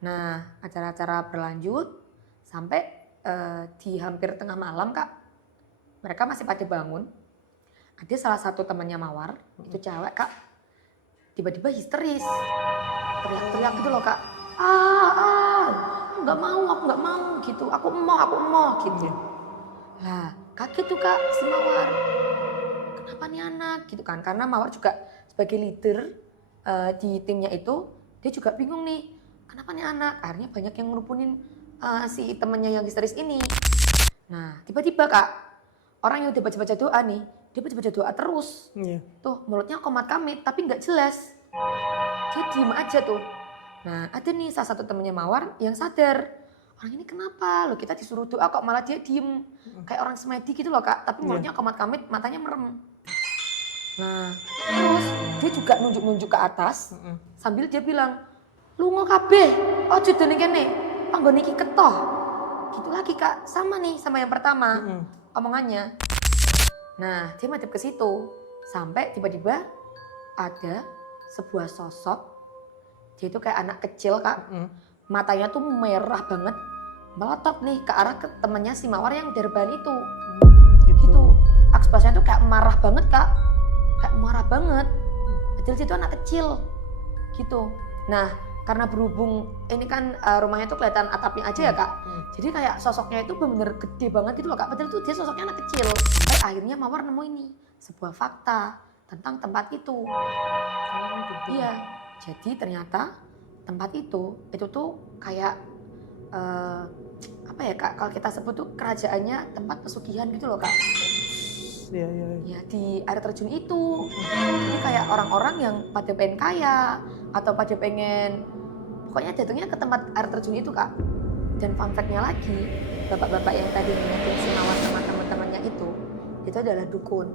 Nah, acara-acara berlanjut sampai di hampir tengah malam Kak, mereka masih pada bangun. Ada salah satu temannya Mawar, itu cewek Kak, tiba-tiba histeris, teriak-teriak gitu loh Kak. Nggak mau, aku nggak mau gitu, aku emoh gitu. Lah, kaget tuh Kak si Mawar. Kenapa nih anak gitu kan? Karena Mawar juga sebagai leader di timnya itu, dia juga bingung nih, kenapa nih anak? Akhirnya banyak yang ngerupunin si temennya yang histeris ini. Nah, tiba-tiba Kak, orang yang udah baca-baca doa nih, dia baca-baca doa terus. Tuh, mulutnya komat kamit, tapi nggak jelas. Dia diem aja tuh. Nah, ada nih salah satu temennya Mawar yang sadar. Orang ini kenapa? Loh kita disuruh doa kok malah dia diem. Kayak orang semedi gitu loh Kak, tapi mulutnya komat kamit, matanya merem. Nah, terus dia juga nunjuk-nunjuk ke atas sambil dia bilang, "Lunga kabeh, ojo dene kene, panggon iki ketoh." Gitu lagi Kak, sama nih sama yang pertama omongannya. Nah, dia madep ke situ sampai tiba-tiba ada sebuah sosok, dia itu kayak anak kecil Kak, matanya tuh merah banget, melotot nih ke arah ke temennya si Mawar yang derban itu. Gitu. Ekspresinya tuh kayak marah banget Kak, kayak marah banget. Padahal dia tuh anak kecil gitu. Nah, karena berhubung ini kan rumahnya tuh kelihatan atapnya aja ya Kak. Jadi kayak sosoknya itu bener-bener gede banget gitu loh Kak. Padahal tuh dia sosoknya anak kecil. Sampai akhirnya Mawar nemu ini sebuah fakta tentang tempat itu. Iya. Jadi ternyata tempat itu tuh kayak apa ya Kak? Kalau kita sebut tuh kerajaannya tempat pesugihan gitu loh Kak. Iya. Ya di air terjun itu. Jadi kayak orang-orang yang pada pengen kaya atau pada pengen pokoknya jatuhnya ke tempat air terjun itu Kak. Dan fun fact-nya lagi, bapak-bapak yang tadi ngingetin si Mawar sama teman-temannya itu adalah dukun.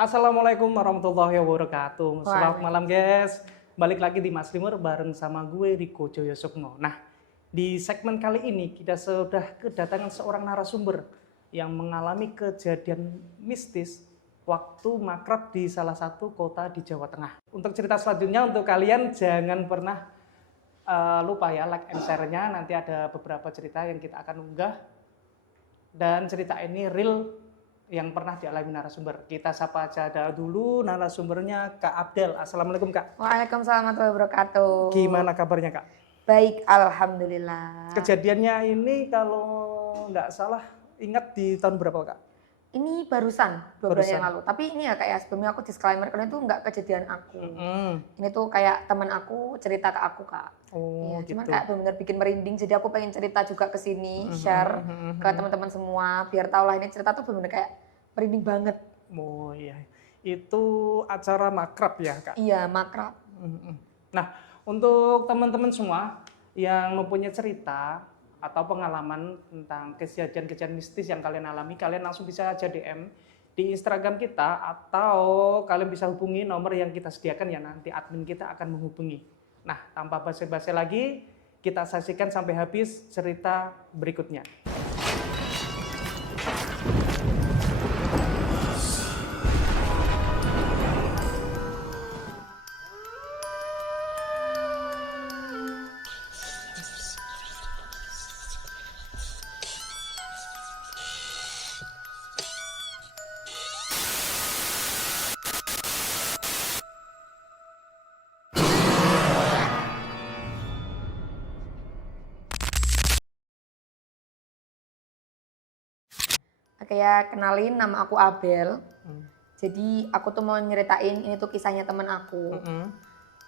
Assalamualaikum warahmatullahi wabarakatuh. Selamat Wah, malam guys. Balik lagi di Mas Limur bareng sama gue Riko Joyo Sukmo. Nah, di segmen kali ini kita sudah kedatangan seorang narasumber yang mengalami kejadian mistis waktu makrab di salah satu kota di Jawa Tengah. Untuk cerita selanjutnya untuk kalian jangan pernah lupa ya like and share-nya. Nanti ada beberapa cerita yang kita akan unggah. Dan cerita ini real yang pernah dialami narasumber. Kita sapa aja dulu narasumbernya Kak Abdel. Assalamualaikum Kak. Waalaikumsalam warahmatullahi wabarakatuh. Gimana kabarnya Kak? Baik, alhamdulillah. Kejadiannya ini kalau nggak salah ingat di tahun berapa Kak? Ini barusan 2 bulan yang lalu. Tapi ini ya kayak sebelumnya aku disclaimer karena itu nggak kejadian aku. Ini tuh kayak teman aku cerita ke aku Kak. Oh, ya, cuman gitu. kayak benar-benar bikin merinding. Jadi aku pengen cerita juga ke sini, share ke teman-teman semua biar tau lah ini cerita tuh benar-benar kayak merinding banget. Oh iya. Itu acara makrab ya Kak? Iya, makrab. Nah, untuk teman-teman semua yang mempunyai cerita atau pengalaman tentang kejadian-kejadian mistis yang kalian alami, kalian langsung bisa aja DM di Instagram kita atau kalian bisa hubungi nomor yang kita sediakan ya, nanti admin kita akan menghubungi. Nah, tanpa basa-basi lagi, kita saksikan sampai habis cerita berikutnya. Oke ya, kenalin nama aku Abel. Jadi aku tuh mau nyeritain ini tuh kisahnya temen aku.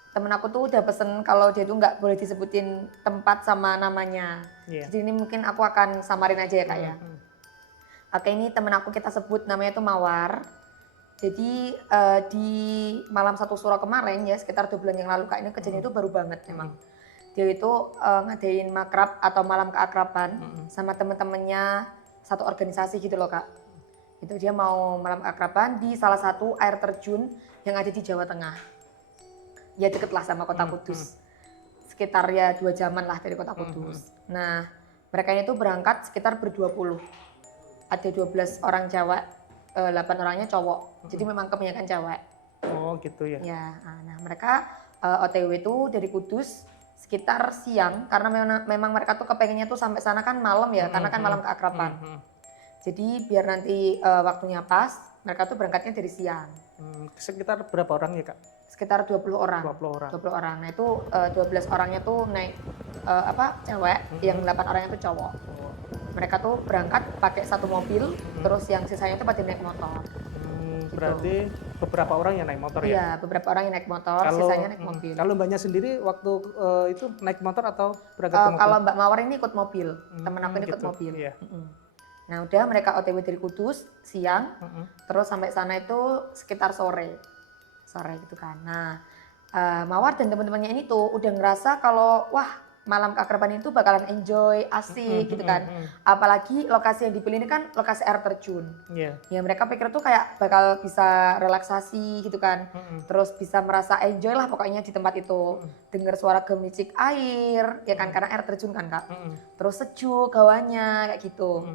Temen aku tuh udah pesen kalau dia tuh nggak boleh disebutin tempat sama namanya. Jadi ini mungkin aku akan samarin aja ya Kak ya. Oke, ini temen aku kita sebut namanya tuh Mawar. Jadi di malam 1 Suro kemarin ya sekitar 2 bulan yang lalu Kak, ini kejadian itu baru banget memang. Dia itu ngadain makrab atau malam keakraban sama temen-temennya satu organisasi gitu loh Kak. Itu dia mau malam keakraban di salah satu air terjun yang ada di Jawa Tengah. Ya deket lah sama kota Kudus. Sekitar ya 2 jaman lah dari kota Kudus. Nah, mereka ini tuh berangkat sekitar ber-20. Ada 12 orang cewek, 8 orangnya cowok. Jadi memang kebanyakan cewek. Oh gitu ya. Ya, nah mereka OTW itu dari Kudus sekitar siang karena memang mereka tuh kepengennya tuh sampai sana kan malam ya, karena kan malam keakraban. Jadi biar nanti waktunya pas, mereka tuh berangkatnya dari siang. Sekitar berapa orang ya Kak? Sekitar 20 orang. 20 orang. 20 orang. Nah itu 12 orangnya tuh naik cewek, yang 8 orangnya tuh cowok. Mereka tuh berangkat pakai satu mobil, terus yang sisanya tuh pada naik motor. Berarti beberapa orang yang naik motor ya? Iya, beberapa orang yang naik motor, sisanya naik mobil. Kalau Mbaknya sendiri waktu itu naik motor atau berangkat ke mobil? Kalau Mbak Mawar ini ikut mobil, temen aku ini ikut gitu, mobil. Iya. Nah udah mereka OTW dari Kudus siang, terus sampai sana itu sekitar sore gitu kan. Nah Mawar dan teman-temannya ini tuh udah ngerasa kalau wah malam keakraban itu bakalan enjoy, asik gitu kan. Apalagi lokasi yang dipilih ini kan lokasi air terjun. Yeah. Ya mereka pikir tuh kayak bakal bisa relaksasi gitu kan. Terus bisa merasa enjoy lah pokoknya di tempat itu. Dengar suara gemicik air, ya kan karena air terjun kan Kak. Terus sejuk hawanya kayak gitu.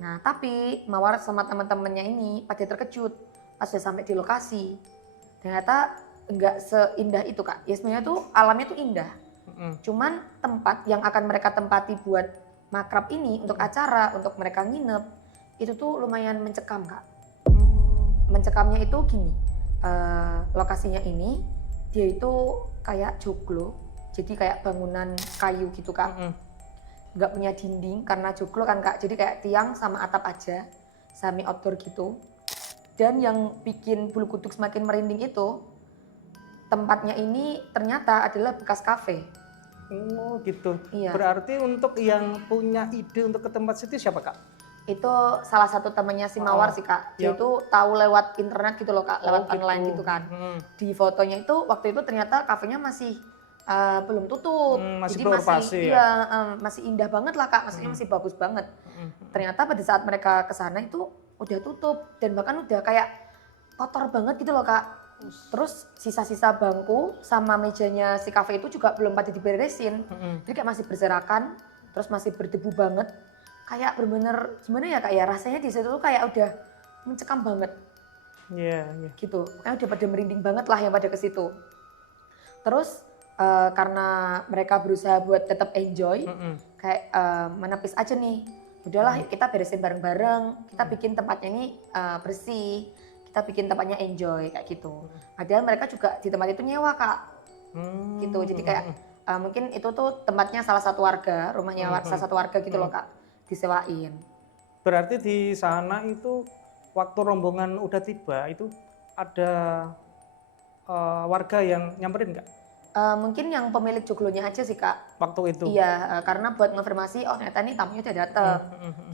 Nah tapi Mawar sama teman-temannya ini pada terkejut pas udah sampai di lokasi. Ternyata enggak seindah itu Kak. Ya sebenarnya tuh alamnya tuh indah. Cuman tempat yang akan mereka tempati buat makrab ini untuk acara, untuk mereka nginep, itu tuh lumayan mencekam Kak. Mencekamnya itu gini, lokasinya ini dia itu kayak joglo, jadi kayak bangunan kayu gitu Kak. Nggak punya dinding karena joglo kan Kak, jadi kayak tiang sama atap aja, semi outdoor gitu. Dan yang bikin bulu kuduk semakin merinding itu, tempatnya ini ternyata adalah bekas kafe. Oh gitu. Iya. Berarti untuk yang punya ide untuk ke tempat situ siapa Kak? Itu salah satu temannya si Mawar sih Kak. Dia itu tahu lewat internet gitu loh Kak, lewat online gitu kan. Di fotonya itu waktu itu ternyata kafenya masih belum tutup. Masih jadi masih indah banget lah Kak, maksudnya masih bagus banget. Ternyata pada saat mereka ke sana itu udah tutup dan bahkan udah kayak kotor banget gitu loh Kak. Terus sisa-sisa bangku sama mejanya si kafe itu juga belum pada diberesin. Jadi kayak masih berserakan, terus masih berdebu banget. Kayak bener-bener gimana ya Kak ya, rasanya di situ tuh kayak udah mencekam banget. Iya. Gitu, pokoknya udah pada merinding banget lah yang pada ke situ. Terus karena mereka berusaha buat tetap enjoy, kayak menepis aja nih. Udahlah yuk kita beresin bareng-bareng, kita bikin tempatnya ini bersih. Kita bikin tempatnya enjoy kayak gitu. Padahal mereka juga di tempat itu nyewa Kak, gitu. Jadi kayak mungkin itu tuh tempatnya salah satu warga, rumahnya salah satu warga gitu loh Kak, disewain. Berarti di sana itu waktu rombongan udah tiba itu ada warga yang nyamperin nggak? Mungkin yang pemilik joglonya aja sih Kak. Waktu itu? Iya, karena buat ngonfirmasi, oh ternyata nih tamunya udah dateng,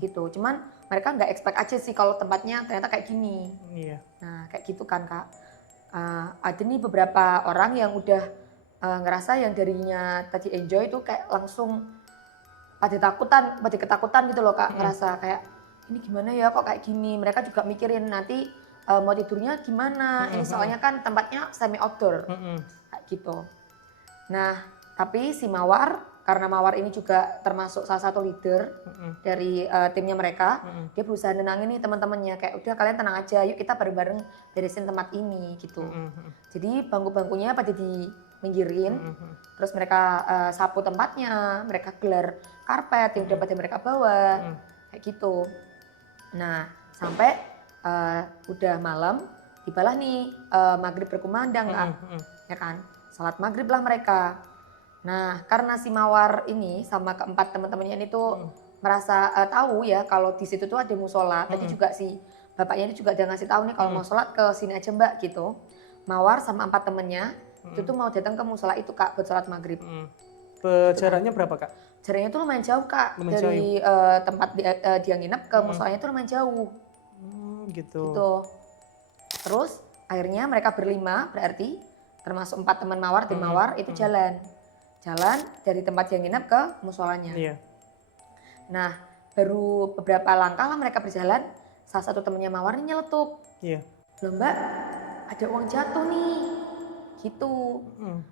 gitu. Cuman mereka nggak expect aja sih kalau tempatnya ternyata kayak gini. Iya. Nah kayak gitu kan Kak. Ada nih beberapa orang yang udah ngerasa yang darinya tadi enjoy itu kayak langsung pada ketakutan gitu loh Kak. Ngerasa kayak ini gimana ya kok kayak gini. Mereka juga mikirin nanti mau tidurnya gimana. Ini soalnya kan tempatnya semi outdoor, kayak gitu. Nah, tapi si Mawar, karena Mawar ini juga termasuk salah satu leader dari timnya mereka, dia berusaha nenangin nih teman-temannya kayak udah kalian tenang aja, yuk kita bareng-bareng beresin tempat ini gitu. Jadi bangku-bangkunya pada diminggirin, terus mereka sapu tempatnya, mereka gelar karpet yang udah pada mereka bawa, kayak gitu. Nah, sampai udah malam, tibalah nih maghrib berkumandang kan, ya kan? Salat maghrib lah mereka. Nah karena si Mawar ini sama keempat teman-temannya ini tuh merasa tahu ya kalau di situ tuh ada musola. Tadi juga si bapaknya ini juga udah ngasih tahu nih kalau mau sholat ke sini aja Mbak gitu. Mawar sama 4 temennya itu tuh mau datang ke musola itu Kak buat sholat maghrib. Jaraknya berapa Kak? Jaraknya tuh lumayan jauh Kak, dari tempat dia nginep ke musolanya tuh lumayan jauh. Gitu. Terus akhirnya mereka berlima berarti termasuk 4 teman Mawar, tim Mawar itu jalan dari tempat dia nginep ke musolanya. Iya. Nah baru beberapa langkah lah mereka berjalan, salah satu temennya Mawar ini nyeletuk. Iya. Loh Mbak, ada uang jatuh nih, gitu.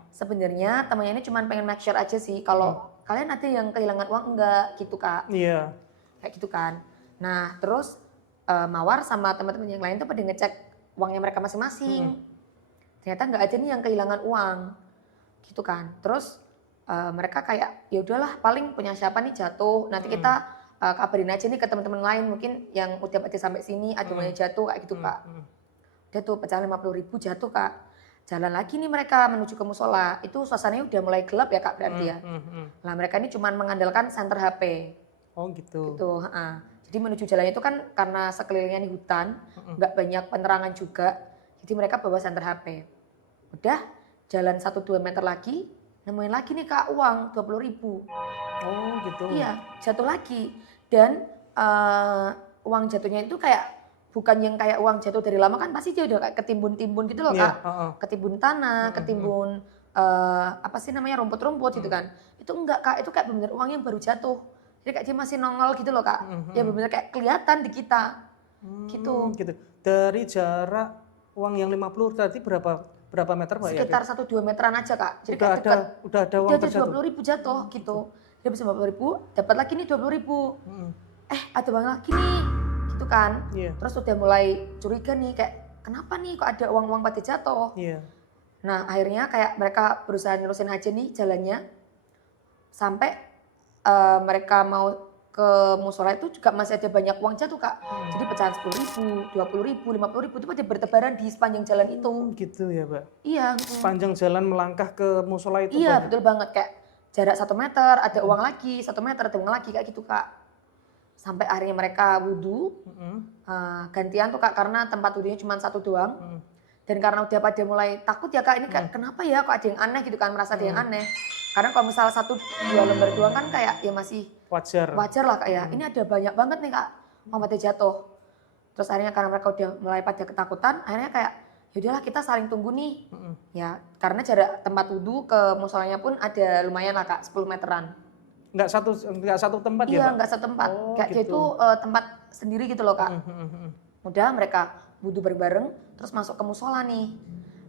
Sebenarnya temannya ini cuma pengen make sure aja sih kalau kalian ada yang kehilangan uang enggak, gitu Kak. Iya. Kayak gitu kan. Nah terus Mawar sama teman-teman yang lain tuh pada ngecek uangnya mereka masing-masing. Ternyata nggak ada nih yang kehilangan uang, gitu kan. Terus mereka kayak ya udahlah paling punya siapa nih jatuh, nanti kita kabarin aja nih ke teman-teman lain mungkin yang udah pada sampai sini ada yang jatuh kayak gitu Kak. Udah tuh pecahan 50.000 jatuh Kak. Jalan lagi nih mereka menuju ke musola. Itu suasananya udah mulai gelap ya Kak berarti ya. Nah mereka ini cuma mengandalkan senter HP. Oh gitu. Gitu, Jadi menuju jalannya itu kan karena sekelilingnya di hutan, nggak banyak penerangan juga. Jadi mereka bawa senter HP. Udah jalan 1-2 meter lagi, nemuin lagi nih Kak uang 20.000. Oh gitu. Iya, jatuh lagi. Dan uang jatuhnya itu kayak bukan yang kayak uang jatuh dari lama kan pasti dia udah kayak ketimbun-timbun gitu loh Kak. Ketimbun tanah, ketimbun apa sih namanya rumput-rumput gitu kan. Itu enggak Kak, itu kayak benar-benar uang yang baru jatuh. Jadi kayak dia masih nongol gitu loh Kak. Ya benar-benar kayak kelihatan di kita. Gitu. Dari jarak uang yang 50 tadi berapa meter Mbak ya? Sekitar 1-2 meteran aja Kak. Jadi kayak dekat. Udah ada uang terjatuh. 20.000 jatuh gitu. Dia bisa 50.000, dapat lagi nih 20.000. Ada uang lagi nih. Gitu kan. Terus udah mulai curiga nih kayak kenapa nih kok ada uang-uang pada jatuh. Nah akhirnya kayak mereka berusaha nerusin aja nih jalannya. Sampai mereka mau ke musola itu juga masih ada banyak uang jatuh Kak. Jadi pecahan 10.000, 20.000, 50.000 itu pada bertebaran di sepanjang jalan itu. Gitu ya Mbak? Iya. Sepanjang jalan melangkah ke musola itu? Iya betul banget kayak jarak 1 meter ada uang lagi, 1 meter ada uang lagi kayak gitu Kak. Sampai akhirnya mereka wudhu, gantian tuh Kak karena tempat wudhunya cuma 1 doang. Dan karena udah pada mulai takut ya Kak ini kayak kenapa ya kok ada yang aneh gitu kan, merasa ada yang aneh. Karena kalau misal 1-2 lembar doang kan kayak ya masih wajar lah Kak ya. Ini ada banyak banget nih Kak uang pada jatuh. Terus akhirnya karena mereka udah mulai pada ketakutan, akhirnya kayak yaudahlah kita saling tunggu nih. Ya karena jarak tempat wudhu ke musolanya pun ada lumayan lah Kak, 10 meteran. Nggak satu tempat ya Pak? Iya nggak satu tempat, kayak gitu. Dia itu tempat sendiri gitu loh Kak. Udah mereka wudhu bareng-bareng, terus masuk ke musola nih.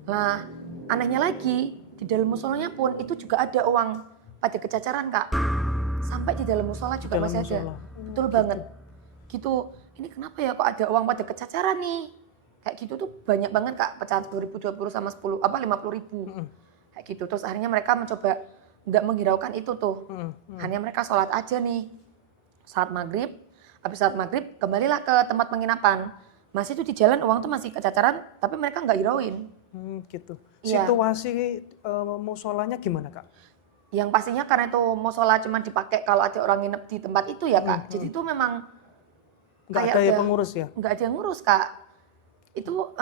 Nah anehnya lagi, di dalam musolanya pun itu juga ada uang pada kecacaran Kak. Sampai di dalam musola juga masih ada. Betul banget. Gitu. Ini kenapa ya kok ada uang pada kecacaran nih? Kayak gitu tuh banyak banget Kak, pecahan 10.000, 20 sama 50.000. Kayak gitu. Terus akhirnya mereka mencoba nggak menghiraukan itu tuh. Hanya mereka sholat aja nih. Saat maghrib, habis saat maghrib kembalilah ke tempat penginapan. Masih tuh di jalan uang tuh masih kecacaran, tapi mereka nggak hirauin. Gitu. Iya. Situasi musolanya gimana Kak? Yang pastinya karena itu musola cuma dipakai kalau ada orang nginep di tempat itu ya Kak. Jadi itu memang nggak ada yang pengurus ya? Nggak ada yang ngurus Kak. Itu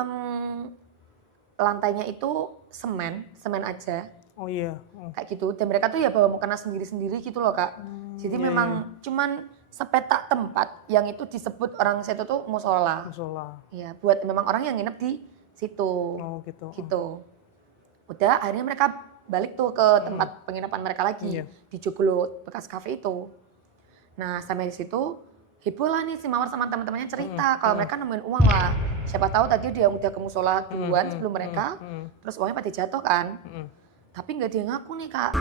lantainya itu semen aja. Oh iya. Kayak gitu. Dan mereka tuh ya bawa mukena sendiri-sendiri gitu loh Kak. Jadi memang cuman sepetak tempat yang itu disebut orang situ tuh musola. Iya, buat memang orang yang nginep di situ. Oh gitu. Gitu. Udah akhirnya mereka balik tuh ke tempat penginapan mereka lagi di Joglo bekas kafe itu. Nah sampai di situ heboh lah nih si Mawar sama teman-temannya cerita kalau mereka nemuin uang lah. Siapa tahu tadi dia udah ke musola duluan sebelum mereka, terus uangnya pada jatuh kan. Tapi nggak dia ngaku nih Kak.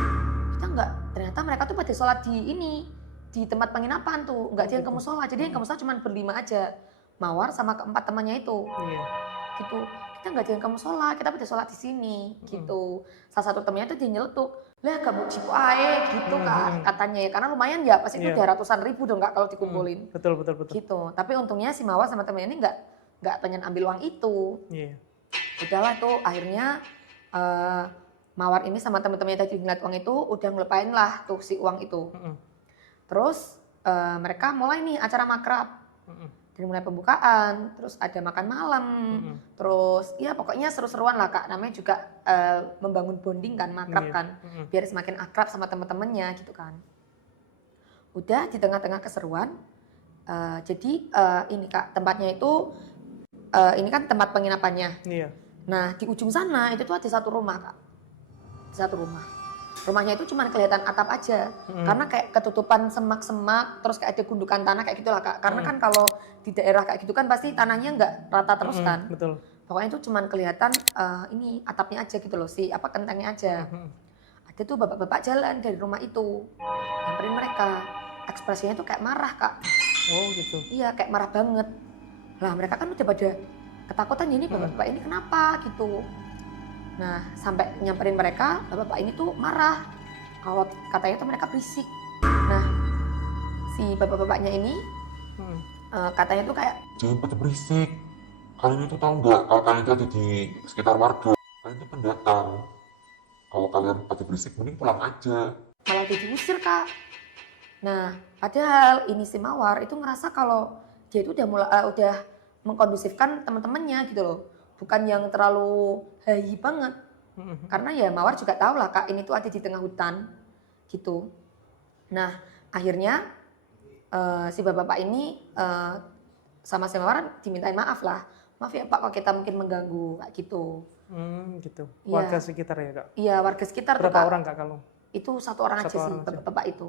Kita nggak, ternyata mereka tuh pada sholat di tempat penginapan tuh, nggak dia yang ke musola. Jadi yang ke musola cuma berlima aja, Mawar sama keempat temannya itu. Gitu. Kita nggak jalan ke musola, kita pada sholat di sini gitu. Salah satu temennya tuh dia nyeletuk, lah kamu cipu ae gitu Kak katanya ya, karena lumayan ya pasti itu udah ratusan ribu dong Kak kalau dikumpulin. Betul. Gitu. Tapi untungnya si Mawar sama temennya ini nggak pengen ambil uang itu. Udahlah tuh akhirnya Mawar ini sama temen-temennya tadi ngeliat uang itu udah ngelupain lah tuh si uang itu. Terus mereka mulai nih acara makrab. Dari mulai pembukaan, terus ada makan malam, terus ya pokoknya seru-seruan lah Kak. Namanya juga membangun bonding kan, makrab kan, biar semakin akrab sama teman-temannya gitu kan. Udah di tengah-tengah keseruan, jadi ini Kak tempatnya itu, ini kan tempat penginapannya. Nah di ujung sana itu tuh ada satu rumah Kak, satu rumah. Rumahnya itu cuma kelihatan atap aja, karena kayak ketutupan semak-semak, terus kayak ada gundukan tanah kayak gitulah Kak. Karena kan kalau di daerah kayak gitu kan pasti tanahnya nggak rata terus kan. Betul. Pokoknya itu cuma kelihatan ini atapnya aja gitu loh, kentengnya aja. Ada tuh bapak-bapak jalan dari rumah itu, nyamperin mereka. Ekspresinya tuh kayak marah Kak. Oh gitu. Iya kayak marah banget. Lah mereka kan udah pada ketakutan, ini bapak-bapak ini kenapa gitu. Nah sampai nyamperin mereka, bapak ini tuh marah. Kalau katanya tuh mereka berisik. Nah, si bapak-bapaknya ini katanya tuh kayak, Jangan pada berisik. Kalian itu tahu nggak kalau kalian itu ada di sekitar warga. Kalian itu pendatang. Kalau kalian pada berisik, mending pulang aja. malah udah diusir Kak. Nah, padahal ini si Mawar itu ngerasa kalau dia itu udah mengkondusifkan teman-temannya gitu loh. Bukan yang terlalu hahi banget. Karena ya Mawar juga tahu lah Kak, ini tuh ada di tengah hutan gitu. Nah, akhirnya si bapak-bapak ini sama si Mawar dimintain maaf lah. Maaf ya Pak kalau kita mungkin mengganggu kayak gitu. Gitu. Iya. Warga sekitar ya Kak? Iya, warga sekitar tuh Berapa Kak. orang Kak kalau? Itu satu orang aja Satu sih, orang aja. bapak-bapak itu.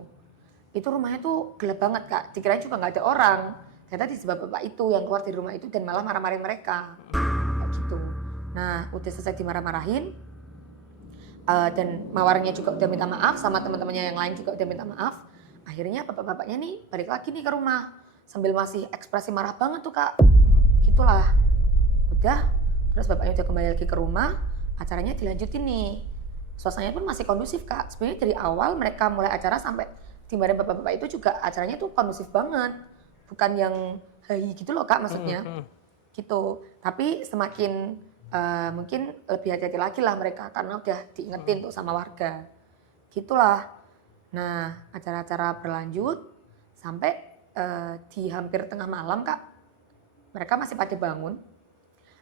Itu rumahnya tuh gelap banget Kak. Dikirain juga nggak ada orang. Ternyata di bapak-bapak itu yang keluar dari rumah itu dan malah marah-marahin mereka. Kayak gitu. Nah, udah selesai dimarah-marahin. Dan Mawarnya juga udah minta maaf, sama teman-temannya yang lain juga udah minta maaf. Akhirnya bapak-bapaknya nih balik lagi nih ke rumah. Sambil masih ekspresi marah banget tuh Kak. Gitulah. Udah, terus bapaknya udah kembali lagi ke rumah. Acaranya dilanjutin nih. Suasananya pun masih kondusif Kak. Sebenarnya dari awal mereka mulai acara sampai dimarahin bapak-bapak itu juga acaranya tuh kondusif banget. Bukan yang hahi gitu loh Kak maksudnya. Gitu. Tapi semakin mungkin lebih hati-hati lagi lah mereka karena udah diingetin tuh sama warga. Gitulah. Nah, acara-acara berlanjut sampai di hampir tengah malam Kak. Mereka masih pada bangun.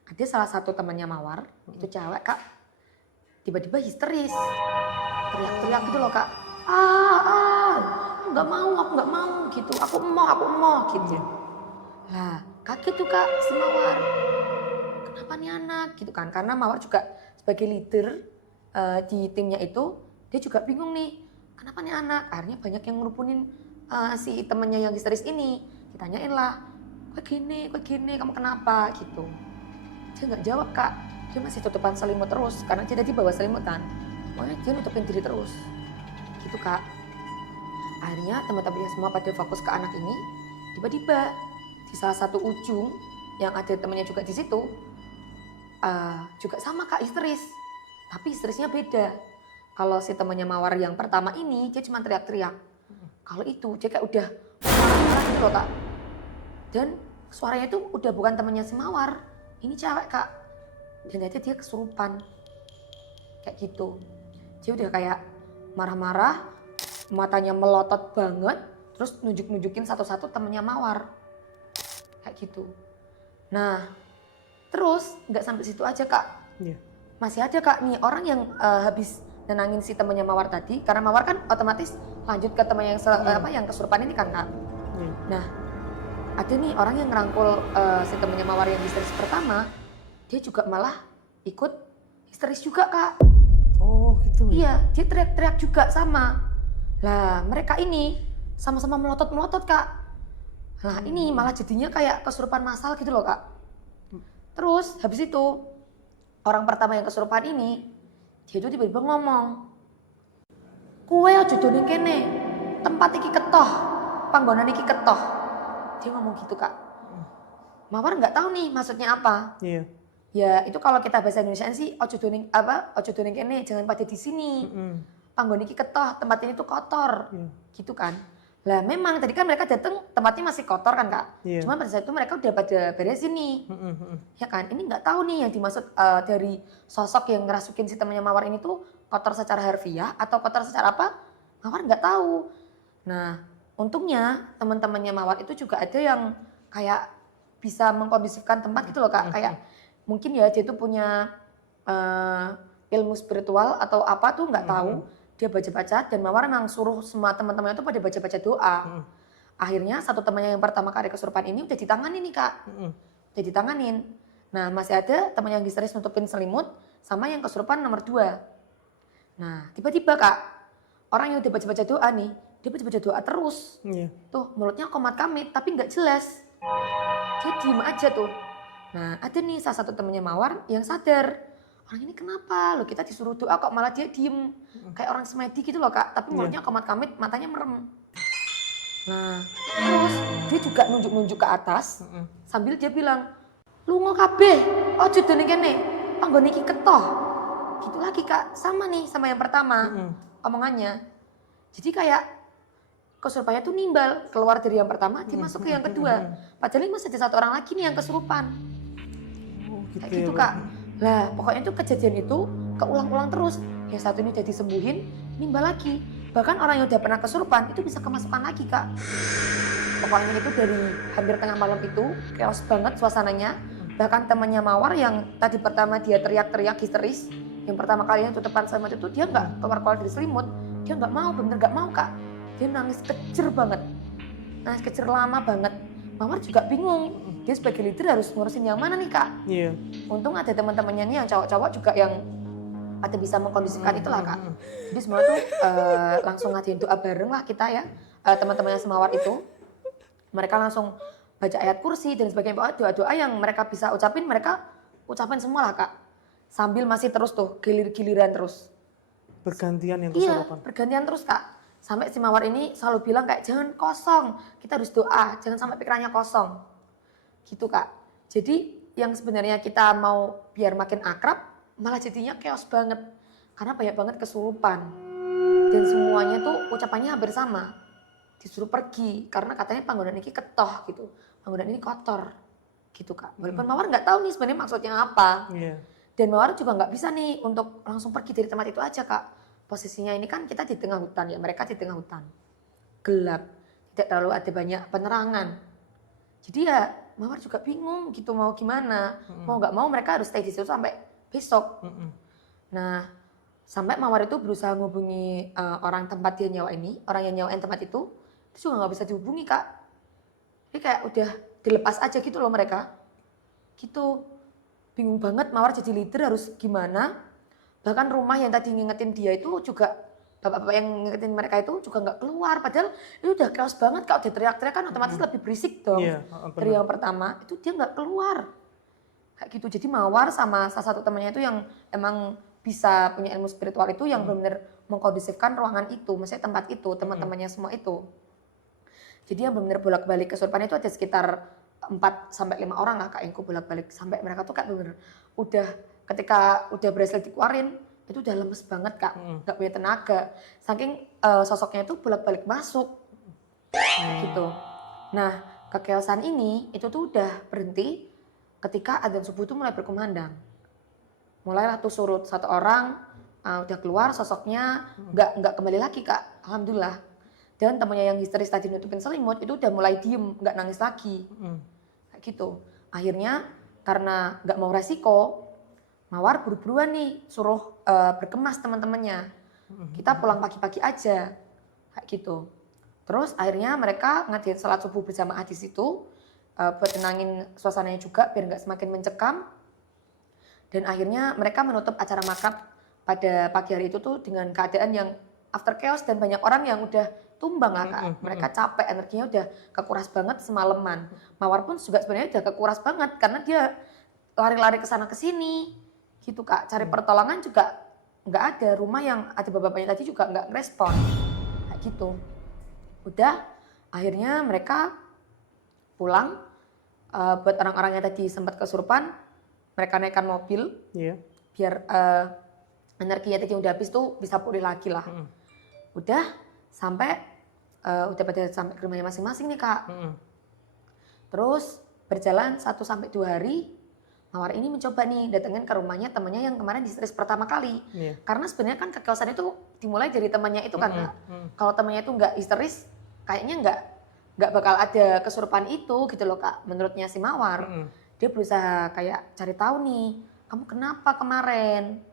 Ada salah satu temannya Mawar, itu cewek Kak. Tiba-tiba histeris. Teriak-teriak gitu loh Kak. Aku nggak mau gitu. Aku emoh gitu. Lah, kaget tuh Kak si Mawar. Kenapa nih anak gitu kan? Karena Mawar juga sebagai leader di timnya itu, dia juga bingung nih. Kenapa nih anak? Akhirnya banyak yang ngerupunin si temennya yang histeris ini. Ditanyain lah, kok gini, kamu kenapa gitu. Dia nggak jawab Kak, dia masih tutupan selimut terus karena dia tadi bawa selimut kan. Pokoknya dia nutupin diri terus, gitu Kak. Akhirnya teman-temannya semua pada fokus ke anak ini. Tiba-tiba di salah satu ujung yang ada temannya juga di situ, juga sama Kak histeris, tapi histerisnya beda. Kalau si temannya Mawar yang pertama ini dia cuma teriak-teriak. Kalau itu dia kayak udah marah gitu loh Kak. Dan suaranya itu udah bukan temannya si Mawar. Ini cewek Kak. Dan ternyata dia kesurupan. Kayak gitu. Dia udah kayak marah-marah. Matanya melotot banget. Terus nunjuk-nunjukin satu-satu temennya Mawar. Kayak gitu. Nah, terus gak sampai situ aja Kak. Iya. Masih ada Kak nih orang yang habis nenangin si temennya Mawar tadi. Karena Mawar kan otomatis lanjut ke temen yang kesurupan ini kan Kak. Nah, ada nih orang yang ngerangkul si temennya Mawar yang histeris pertama, dia juga malah ikut histeris juga Kak. Oh gitu. Iya, dia teriak-teriak juga sama. Lah mereka ini sama-sama melotot-melotot Kak. Nah ini malah jadinya kayak kesurupan massal gitu loh Kak. Terus habis itu orang pertama yang kesurupan ini, dia itu tiba-tiba ngomong, "Kowe aja doning kene, tempat iki ketoh, panggonan iki ketoh." Dia ngomong gitu Kak. Mawar nggak tahu nih maksudnya apa. Iya. Ya itu kalau kita bahasa Indonesia sih ojo doning kene, jangan pada di sini. Panggon iki ketoh, tempat ini tuh kotor. Gitu kan. Lah memang tadi kan mereka datang tempatnya masih kotor kan Kak. Iya. Cuma pada saat itu mereka udah pada beresin nih. Ya kan. Ini nggak tahu nih yang dimaksud dari sosok yang ngerasukin si temannya Mawar ini tuh kotor secara harfiah atau kotor secara apa? Mawar nggak tahu. Nah, untungnya teman-temannya Mawar itu juga ada yang kayak bisa mengkondusifkan tempat gitu loh Kak. Kayak mungkin ya dia tuh punya ilmu spiritual atau apa tuh nggak tahu. Dia baca-baca dan Mawar memang suruh semua teman-temannya tuh pada baca-baca doa. Akhirnya satu temannya yang pertama kali kesurupan ini udah ditanganin nih Kak. Udah ditanganin. Nah masih ada teman yang histeris nutupin selimut sama yang kesurupan nomor 2. Nah tiba-tiba Kak, orang yang udah baca-baca doa nih, dia baca-baca doa terus. Tuh mulutnya komat kamit tapi nggak jelas. Dia diem aja tuh. Nah ada nih salah satu temannya Mawar yang sadar. Orang ini kenapa? Loh kita disuruh doa kok malah dia diem. Kayak orang semedi gitu loh Kak. Tapi mulutnya komat kamit, matanya merem. Nah terus dia juga nunjuk-nunjuk ke atas. Sambil dia bilang, "Lunga kabeh, ojo doning kene, panggon iki ketoh." Gitu lagi Kak, sama nih sama yang pertama omongannya. Jadi kayak kesurupannya tuh nimbal, keluar dari yang pertama, dia masuk ke yang kedua. Padahal ini masih ada 1 orang lagi nih yang kesurupan. Oh, gitu Kayak ya, gitu Bu. Kak. Lah pokoknya tuh kejadian itu keulang-ulang terus. Yang satu ini udah disembuhin, nimbal lagi. Bahkan orang yang udah pernah kesurupan itu bisa kemasukan lagi Kak. Pokoknya itu dari hampir tengah malam itu, chaos banget suasananya. Bahkan temannya Mawar yang tadi pertama dia teriak-teriak histeris, yang pertama kalinya tutupan selimut itu dia nggak keluar-keluar dari selimut. Dia nggak mau, bener nggak mau Kak. Dia nangis kejer banget. Nangis kejer lama banget. Mawar juga bingung. Dia sebagai leader harus ngurusin yang mana nih Kak. Iya. Untung ada teman-temannya nih yang cowok-cowok juga yang ada bisa mengkondisikan itulah Kak. Jadi semua tuh langsung ngadain doa bareng lah kita ya. Teman-temannya Semawar itu. Mereka langsung baca ayat kursi dan sebagainya. Pokoknya doa-doa yang mereka bisa ucapin, mereka ucapin semua lah Kak. Sambil masih terus tuh, gilir-giliran terus. Bergantian yang Iya, kesurupan. bergantian terus Kak. Sampai si Mawar ini selalu bilang kayak jangan kosong, kita harus doa, jangan sampai pikirannya kosong. Gitu Kak. Jadi yang sebenarnya kita mau biar makin akrab, malah jadinya chaos banget. Karena banyak banget kesurupan. Dan semuanya tuh ucapannya hampir sama. Disuruh pergi karena katanya panggonan ini ketoh gitu. Panggonan ini kotor. Gitu Kak. Walaupun Mawar nggak tahu nih sebenarnya maksudnya apa. Iya. Dan Mawar juga nggak bisa nih untuk langsung pergi dari tempat itu aja Kak. Posisinya ini kan kita di tengah hutan ya, mereka di tengah hutan. Gelap, tidak terlalu ada banyak penerangan. Jadi ya Mawar juga bingung gitu mau gimana. Mau nggak mau mereka harus stay di situ sampai besok. Nah sampai Mawar itu berusaha ngubungi orang tempat dia nyawa ini, orang yang nyawain tempat itu juga nggak bisa dihubungi Kak. Jadi kayak udah dilepas aja gitu loh mereka. Gitu. Bingung banget Mawar jadi leader harus gimana. Bahkan rumah yang tadi ngingetin dia itu juga, bapak-bapak yang ngingetin mereka itu juga nggak keluar. Padahal itu udah chaos banget Kak, udah teriak-teriak kan otomatis lebih berisik dong. Iya, Dari yang pertama, itu dia nggak keluar. Kayak gitu, jadi Mawar sama salah satu temannya itu yang emang bisa punya ilmu spiritual itu yang benar-benar mengkondisifkan ruangan itu, maksudnya tempat itu, teman-temannya semua itu. Jadi yang benar-benar bolak-balik kesurupan itu ada sekitar 4-5 orang lah Kak yang bolak-balik. Sampai mereka tuh kayak bener-bener udah ketika udah berhasil dikeluarin itu udah lemes banget Kak, nggak punya tenaga. Saking sosoknya itu bolak-balik masuk gitu. Nah kekeosan ini itu tuh udah berhenti ketika adzan subuh tuh mulai berkumandang. Mulailah tuh surut 1 orang udah keluar sosoknya nggak kembali lagi Kak, alhamdulillah. Dan temennya yang histeris tadi nutupin selimut itu udah mulai diem, nggak nangis lagi. Kayak gitu. Akhirnya karena nggak mau resiko, Mawar buru-buruan nih suruh berkemas teman-temannya. Kita pulang pagi-pagi aja. Kayak gitu. Terus akhirnya mereka ngadain salat subuh berjamaah di situ. Buat tenangin suasananya juga biar nggak semakin mencekam. Dan akhirnya mereka menutup acara makrab pada pagi hari itu tuh dengan keadaan yang after chaos dan banyak orang yang udah tumbang lah Kak. Mereka capek, energinya udah kekuras banget semalaman. Mawar pun juga sebenarnya udah kekuras banget karena dia lari-lari ke sana ke sini. Gitu Kak. Cari pertolongan juga nggak ada. Rumah yang ada bapak-bapaknya tadi juga nggak ngerespon. Kayak gitu. Udah akhirnya mereka pulang. Buat orang-orang yang tadi sempat kesurupan, mereka naikkan mobil. Biar energinya tadi yang udah habis tuh bisa pulih lagi lah. Udah sampai udah pada sampai ke rumahnya masing-masing nih Kak. Terus berjalan 1-2 hari, Mawar ini mencoba nih datengin ke rumahnya temannya yang kemarin histeris pertama kali. Karena sebenarnya kan kekeosan itu dimulai dari temannya itu kan Kak. Kalau temannya itu nggak histeris, kayaknya nggak bakal ada kesurupan itu gitu loh Kak. Menurutnya si Mawar, dia berusaha kayak cari tahu nih, kamu kenapa kemarin?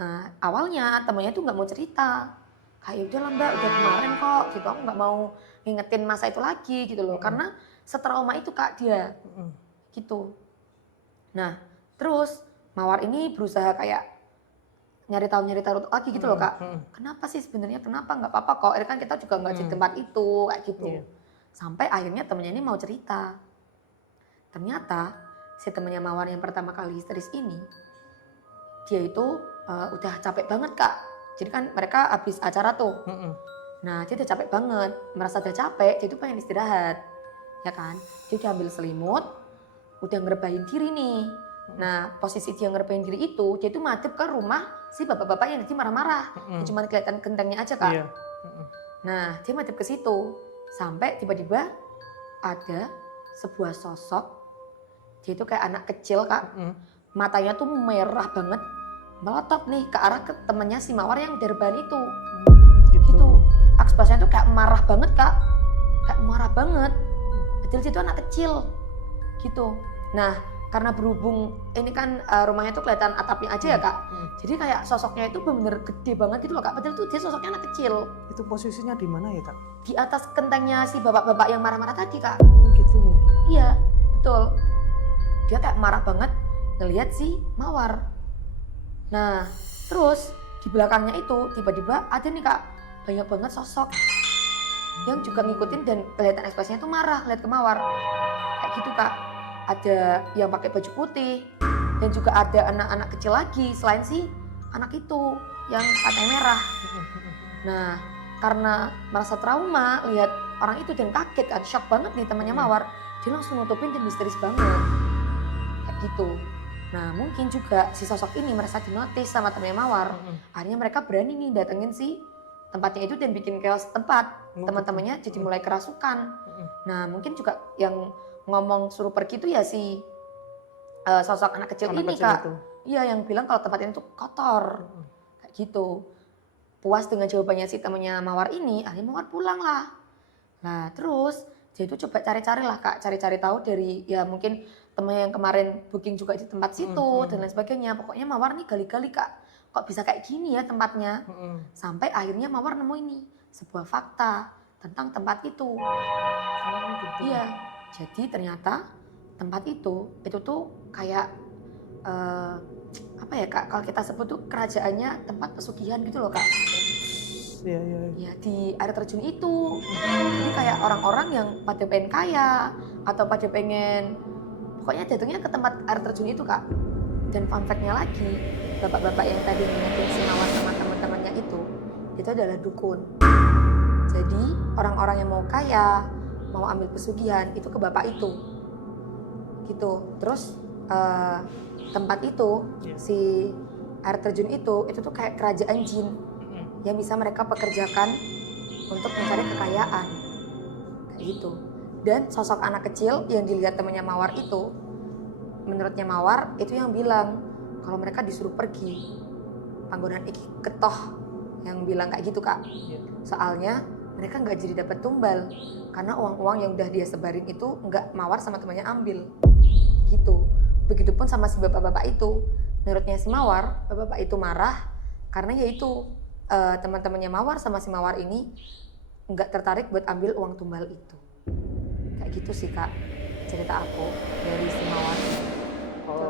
Nah, awalnya temannya itu nggak mau cerita. Kayak udah lah Mbak, udah kemarin kok gitu, aku nggak mau ngingetin masa itu lagi gitu loh, karena setrauma itu Kak dia, gitu. Nah terus Mawar ini berusaha kayak nyari tahu lagi gitu loh Kak, kenapa sih sebenarnya, kenapa, nggak apa-apa kok, kan kita juga nggak di tempat itu kayak gitu. Sampai akhirnya temennya ini mau cerita, ternyata si temennya Mawar yang pertama kali histeris ini, dia itu udah capek banget Kak. Jadi kan mereka habis acara tuh. Nah dia udah capek banget, merasa udah capek, dia itu pengen istirahat. Ya kan, dia udah ambil selimut, udah ngerebahin diri nih. Nah posisi dia ngerebahin diri itu, dia itu madep ke rumah si bapak-bapak yang tadi marah-marah. Cuma kelihatan gentengnya aja Kak. Nah, dia madep ke situ. Sampai tiba-tiba ada sebuah sosok. Dia itu kayak anak kecil, Kak. Matanya tuh merah banget. Melotot nih ke arah ke temennya si Mawar yang derban itu. Gitu. Ekspresinya tuh kayak marah banget, Kak. Kayak marah banget. Padahal dia tuh anak kecil. Gitu. Nah, karena berhubung ini kan rumahnya tuh kelihatan atapnya aja ya, Kak. Jadi kayak sosoknya itu bener-bener gede banget gitu loh, Kak. Padahal tuh dia sosoknya anak kecil. Itu posisinya di mana ya, Kak? Di atas kentengnya si bapak-bapak yang marah-marah tadi, Kak. Oh gitu. Iya, betul. Dia kayak marah banget ngelihat si Mawar. Nah, terus di belakangnya itu tiba-tiba ada nih, Kak, banyak banget sosok yang juga ngikutin dan kelihatan ekspresinya tuh marah lihat ke Mawar. Kayak gitu, Kak. Ada yang pakai baju putih dan juga ada anak-anak kecil lagi selain si anak itu yang katanya merah. Nah, karena merasa trauma lihat orang itu dan kaget kan, shock banget nih temannya Mawar, dia langsung nutupin dan histeris banget. Kayak gitu. Nah, mungkin juga si sosok ini merasa dinotis sama temannya Mawar. Akhirnya mereka berani nih datengin si tempatnya itu dan bikin chaos tempat. Teman-temannya jadi mulai kerasukan. Nah, mungkin juga yang ngomong suruh pergi itu ya si sosok anak kecil ini, Kak. Iya, yang bilang kalau tempat ini tuh kotor. Kayak gitu. Puas dengan jawabannya si temannya Mawar ini, akhirnya Mawar pulang lah. Nah, terus dia itu coba cari-cari lah, Kak. Cari-cari tahu dari ya mungkin temen yang kemarin booking juga di tempat situ dan lain sebagainya. Pokoknya Mawar nih gali-gali, Kak. Kok bisa kayak gini ya tempatnya? Sampai akhirnya Mawar nemu ini sebuah fakta tentang tempat itu. Iya, jadi ternyata tempat itu tuh kayak apa ya, Kak? Kalau kita sebut tuh kerajaannya tempat pesugihan gitu loh, Kak. Iya. Ya di air terjun itu. Jadi kayak orang-orang yang pada pengen kaya atau pada pengen pokoknya jatuhnya ke tempat air terjun itu, Kak. Dan fun fact-nya lagi, bapak-bapak yang tadi ngeliatin si Mawar sama teman-temannya itu adalah dukun. Jadi orang-orang yang mau kaya, mau ambil pesugihan itu ke bapak itu. Gitu. Terus tempat itu, si air terjun itu tuh kayak kerajaan jin yang bisa mereka pekerjakan untuk mencari kekayaan. Kayak gitu. Dan sosok anak kecil yang dilihat temannya Mawar itu, menurutnya Mawar itu yang bilang kalau mereka disuruh pergi. Panggonan Iki Ketoh yang bilang kayak gitu, Kak. Soalnya mereka nggak jadi dapat tumbal karena uang-uang yang udah dia sebarin itu nggak Mawar sama temannya ambil. Gitu. Begitupun sama si bapak-bapak itu. Menurutnya si Mawar, bapak-bapak itu marah karena yaitu teman-temannya Mawar sama si Mawar ini nggak tertarik buat ambil uang tumbal itu. Kayak gitu sih, Kak, cerita aku dari si Mawar.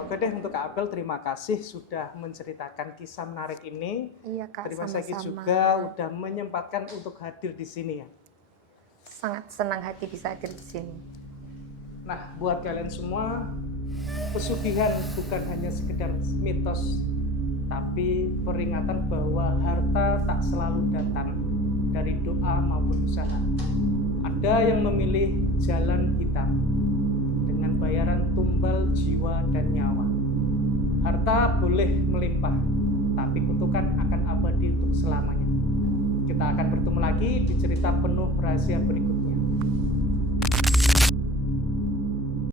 Oke deh, untuk Kak Apel terima kasih sudah menceritakan kisah menarik ini. Iya, Kak, terima kasih sama-sama. juga udah menyempatkan untuk hadir di sini ya. Sangat senang hati bisa hadir di sini. Nah, buat kalian semua, pesugihan bukan hanya sekedar mitos, tapi peringatan bahwa harta tak selalu datang dari doa maupun usaha. Ada yang memilih jalan hitam dengan bayaran tumbal jiwa dan nyawa. Harta boleh melimpah, tapi kutukan akan abadi untuk selamanya. Kita akan bertemu lagi di cerita penuh rahasia berikutnya.